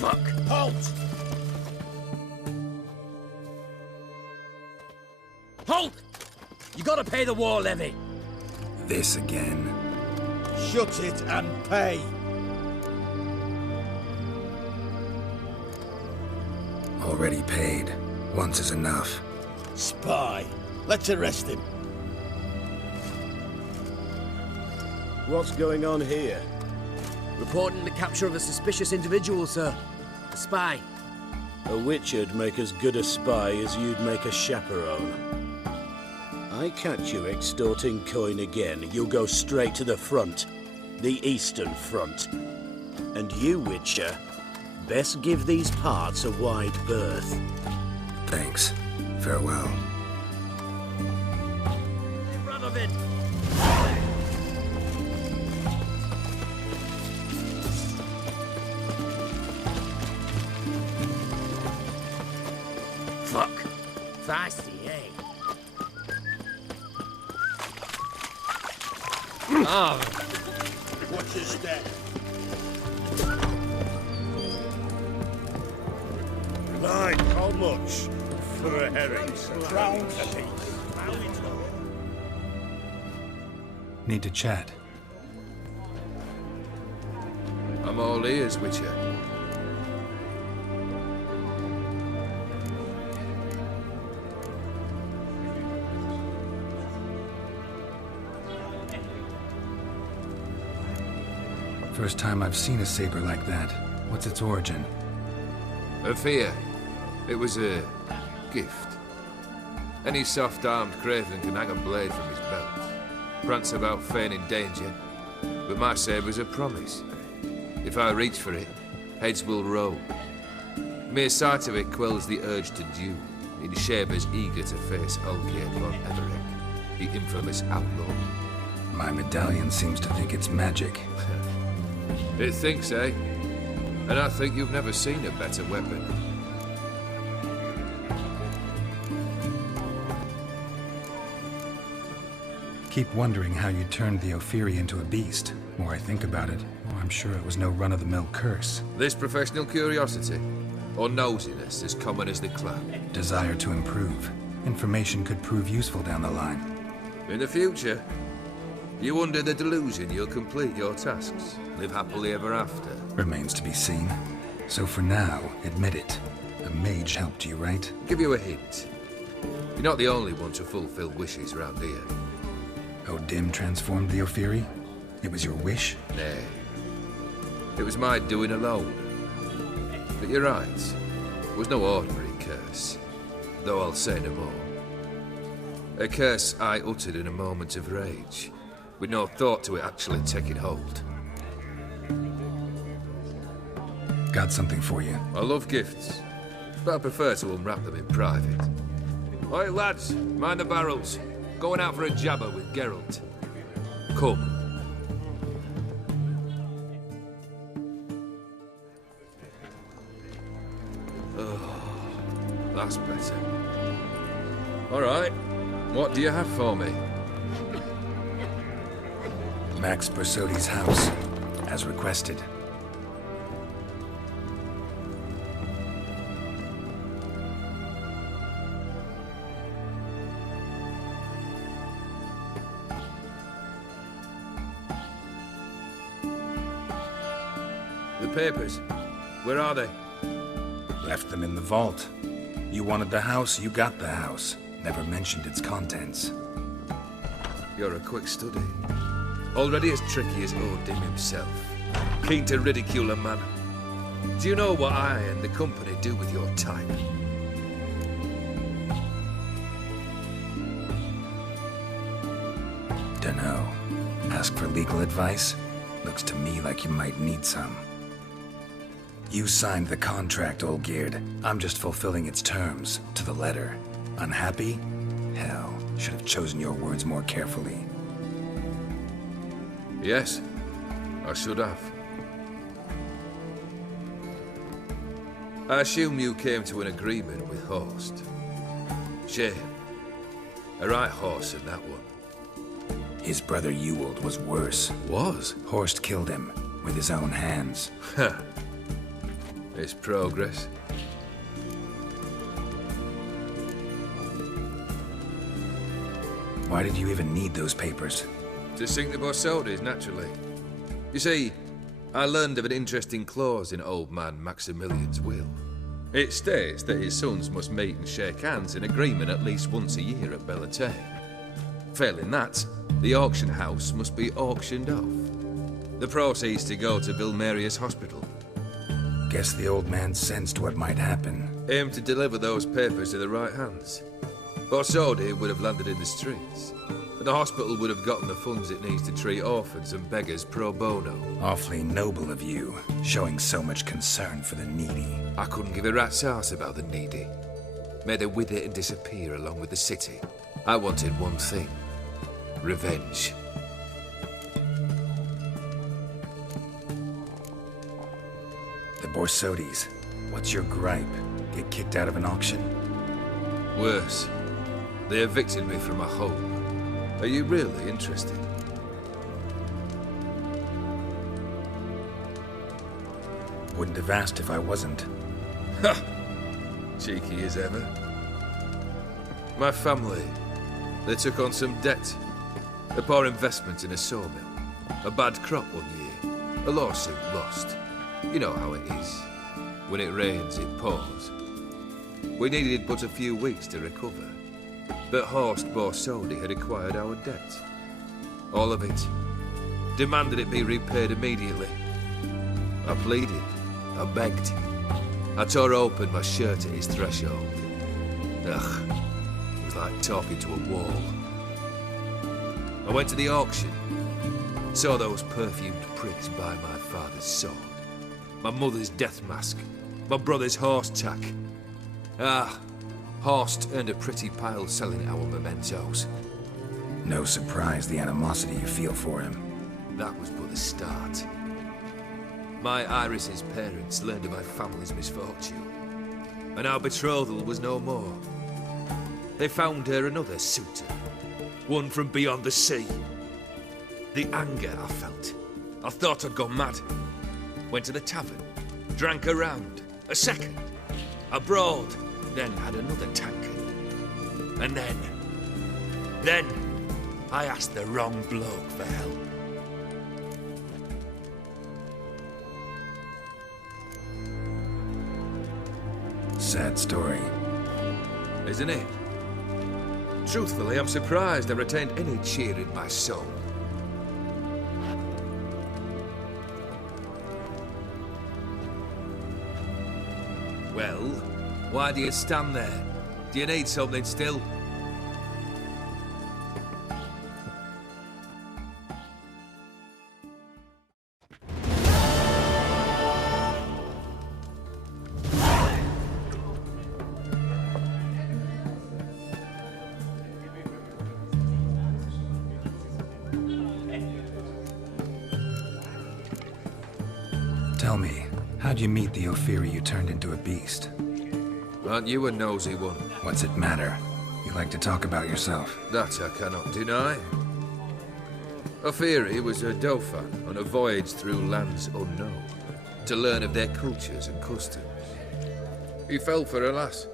Fuck. Halt! Halt! You gotta pay the war levy. This again. Shut it and pay! Already paid. Once is enough. Spy. Let's arrest him. What's going on here? Reporting the capture of a suspicious individual, sir. A spy. A witcher'd make as good a spy as you'd make a chaperone. I catch you extorting coin again, you'll go straight to the front. The Eastern Front. And you, Witcher, best give these parts a wide berth. Thanks. Farewell. Radovid! Fuck. Feisty, eh? Oh. Watch your step. Right, how much for a herring? Crowns apiece. Need to chat. I'm all ears, Witcher. First time I've seen a saber like that. What's its origin? A fear. It was a gift. Any soft-armed craven can hang a blade from his belt, prance about feigning danger, but my saber's a promise. If I reach for it, heads will roll. Mere sight of it quells the urge to duel, in Shaber's eager to face Olgierd von Everec, the infamous outlaw. My medallion seems to think it's magic. It thinks, eh? And I think you've never seen a better weapon. Keep wondering how you turned the Ophiri into a beast. More I think about it, more I'm sure it was no run-of-the-mill curse. This professional curiosity, or nosiness as common as the cloud. Desire to improve. Information could prove useful down the line. In the future, you under the delusion you'll complete your tasks, live happily ever after. Remains to be seen. So for now, admit it. A mage helped you, right? Give you a hint. You're not the only one to fulfill wishes round here. O'Dim transformed the Ophiri? It was your wish? Nay. It was my doing alone. But you're right. It was no ordinary curse. Though I'll say no more. A curse I uttered in a moment of rage, with no thought to it actually taking hold. Got something for you. I love gifts, but I prefer to unwrap them in private. Oi, lads, mind the barrels. Going out for a jabber with Geralt. Come. Oh, that's better. All right, what do you have for me? Max Bersodi's house, as requested. The papers, where are they? Left them in the vault. You wanted the house, you got the house. Never mentioned its contents. You're a quick study. Already as tricky as Odin himself. Keen to ridicule a man. Do you know what I and the company do with your type? Dunno. Ask for legal advice? Looks to me like you might need some. You signed the contract, Olgierd. I'm just fulfilling its terms, to the letter. Unhappy? Hell, should have chosen your words more carefully. Yes, I should have. I assume you came to an agreement with Horst. Shame. A right horse in that one. His brother Ewald was worse. Was? Horst killed him, with his own hands. It's progress. Why did you even need those papers? To sink the Borsodis, naturally. You see, I learned of an interesting clause in old man Maximilian's will. It states that his sons must meet and shake hands in agreement at least once a year at Bellatane. Failing that, the auction house must be auctioned off. The proceeds to go to Vilmerius Hospital. Guess the old man sensed what might happen. Aim to deliver those papers to the right hands. Borsodi would have landed in the streets, and the hospital would have gotten the funds it needs to treat orphans and beggars pro bono. Awfully noble of you, showing so much concern for the needy. I couldn't give a rat's ass about the needy. May they wither and disappear along with the city. I wanted one thing. Revenge. The Borsodis. What's your gripe? Get kicked out of an auction? Worse. They evicted me from my home. Are you really interested? Wouldn't have asked if I wasn't. Ha! Cheeky as ever. My family, they took on some debt. A poor investment in a sawmill. A bad crop one year. A lawsuit lost. You know how it is. When it rains, it pours. We needed but a few weeks to recover. But Horst Borsodi had acquired our debt. All of it. Demanded it be repaid immediately. I pleaded. I begged. I tore open my shirt at his threshold. Ugh. It was like talking to a wall. I went to the auction. Saw those perfumed pricks buy my father's sword. My mother's death mask. My brother's horse tack. Ah. Horst earned a pretty pile selling our mementos. No surprise the animosity you feel for him. That was but the start. My Iris's parents learned of my family's misfortune, and our betrothal was no more. They found her another suitor, one from beyond the sea. The anger I felt. I thought I'd gone mad. Went to the tavern, drank a round, a second, abroad. Then had another tankard. And then I asked the wrong bloke for help. Sad story. Isn't it? Truthfully, I'm surprised I retained any cheer in my soul. Well, why do you stand there? Do you need something still? Tell me, how'd you meet the Ophiri you turned into a beast? Aren't you a nosy one? What's it matter? You like to talk about yourself. That I cannot deny. Ophiri was a Dauphin on a voyage through lands unknown, to learn of their cultures and customs. He fell for a lass.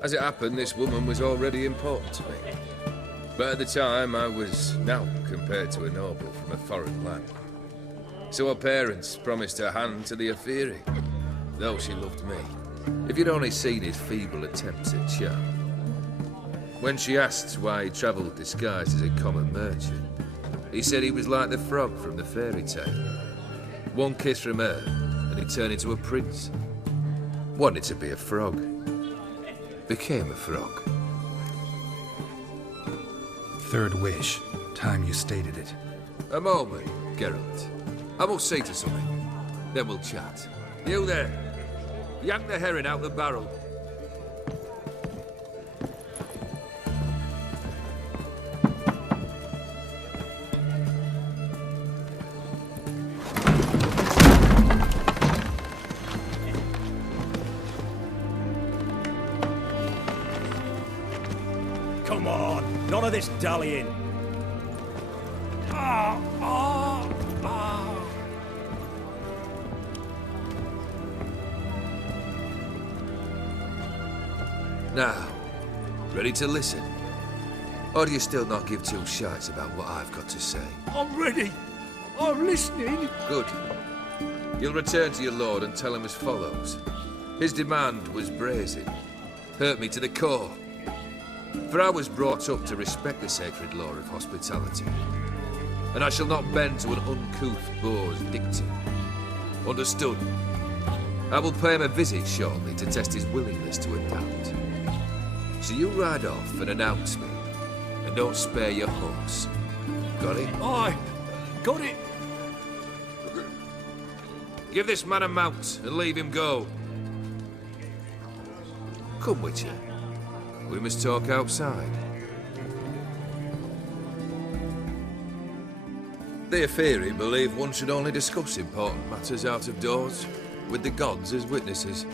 As it happened, this woman was already important to me. But at the time, I was naught compared to a noble from a foreign land. So her parents promised her hand to the Ophiri, though she loved me. If you'd only seen his feeble attempts at charm. When she asked why he travelled disguised as a common merchant, he said he was like the frog from the fairy tale. One kiss from her, and he turned into a prince. Wanted to be a frog. Became a frog. Third wish. Time you stated it. A moment, Geralt. I must see to something. Then we'll chat. You there. Yank the herring out the barrel. Come on, none of this dallying. Now, ready to listen? Or do you still not give two shites about what I've got to say? I'm ready. I'm listening. Good. You'll return to your lord and tell him as follows. His demand was brazen. Hurt me to the core. For I was brought up to respect the sacred law of hospitality. And I shall not bend to an uncouth boor's dictum. Understood? I will pay him a visit shortly to test his willingness to adapt. So you ride off and announce me. And don't spare your horse. Got it? Aye, got it. Give this man a mount and leave him go. Come, Witcher. We must talk outside. The Aetheri believe one should only discuss important matters out of doors, with the gods as witnesses.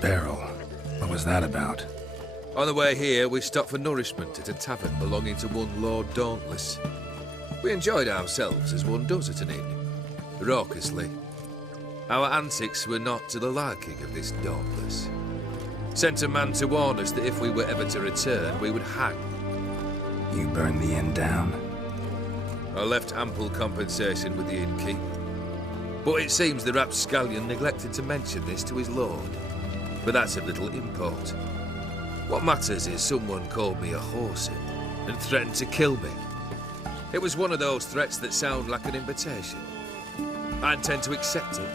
Beryl, what was that about? On the way here, we stopped for nourishment at a tavern belonging to one Lord Dauntless. We enjoyed ourselves as one does at an inn, raucously. Our antics were not to the liking of this Dauntless. Sent a man to warn us that if we were ever to return, we would hang. You burned the inn down? I left ample compensation with the innkeep. But it seems the rapscallion neglected to mention this to his lord. But that's of little import. What matters is someone called me a whoreson and threatened to kill me. It was one of those threats that sound like an invitation. I intend to accept it.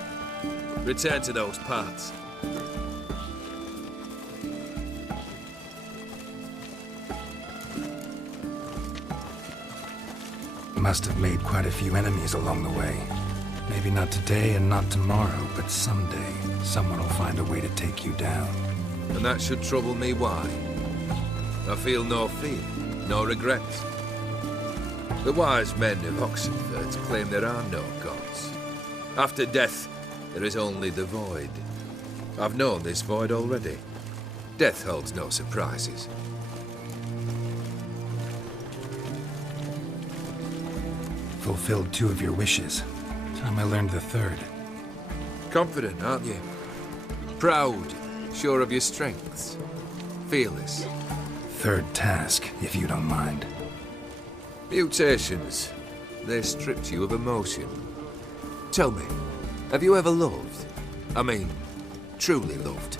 Return to those parts. Must have made quite a few enemies along the way. Maybe not today and not tomorrow, but someday, someone will find a way to take you down. And that should trouble me why? I feel no fear, no regret. The wise men of Oxenfurt claim there are no gods. After death, there is only the void. I've known this void already. Death holds no surprises. Fulfilled 2 of your wishes. Time I learned the 3rd. Confident, aren't you? Proud, sure of your strengths. Fearless. 3rd task, if you don't mind. Mutations. They stripped you of emotion. Tell me, have you ever loved? I mean, truly loved?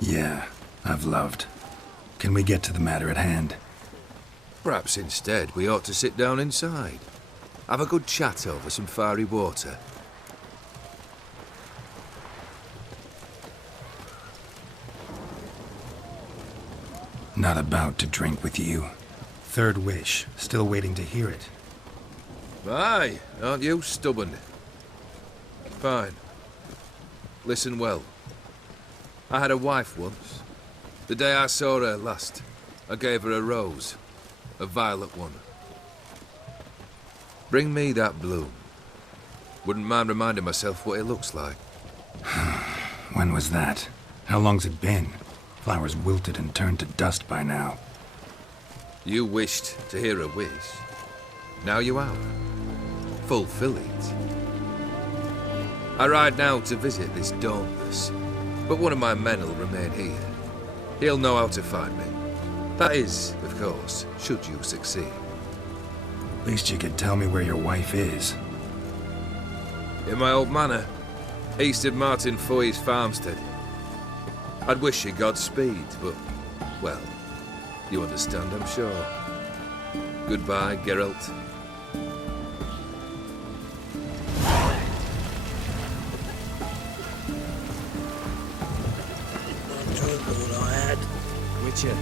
Yeah, I've loved. Can we get to the matter at hand? Perhaps instead we ought to sit down inside. Have a good chat over some fiery water. Not about to drink with you. Third wish, still waiting to hear it. Aye, aren't you stubborn? Fine. Listen well. I had a wife once. The day I saw her last, I gave her a rose. A violet one. Bring me that bloom. Wouldn't mind reminding myself what it looks like. When was that? How long's it been? Flowers wilted and turned to dust by now. You wished to hear a wish. Now you have. Fulfill it. I ride now to visit this Dauntless, but one of my men will remain here. He'll know how to find me. That is, of course, should you succeed. At least you could tell me where your wife is. In my old manor, east of Martin Foy's farmstead. I'd wish you Godspeed, but, well, you understand, I'm sure. Goodbye, Geralt. Not drunk all I had. Witcher.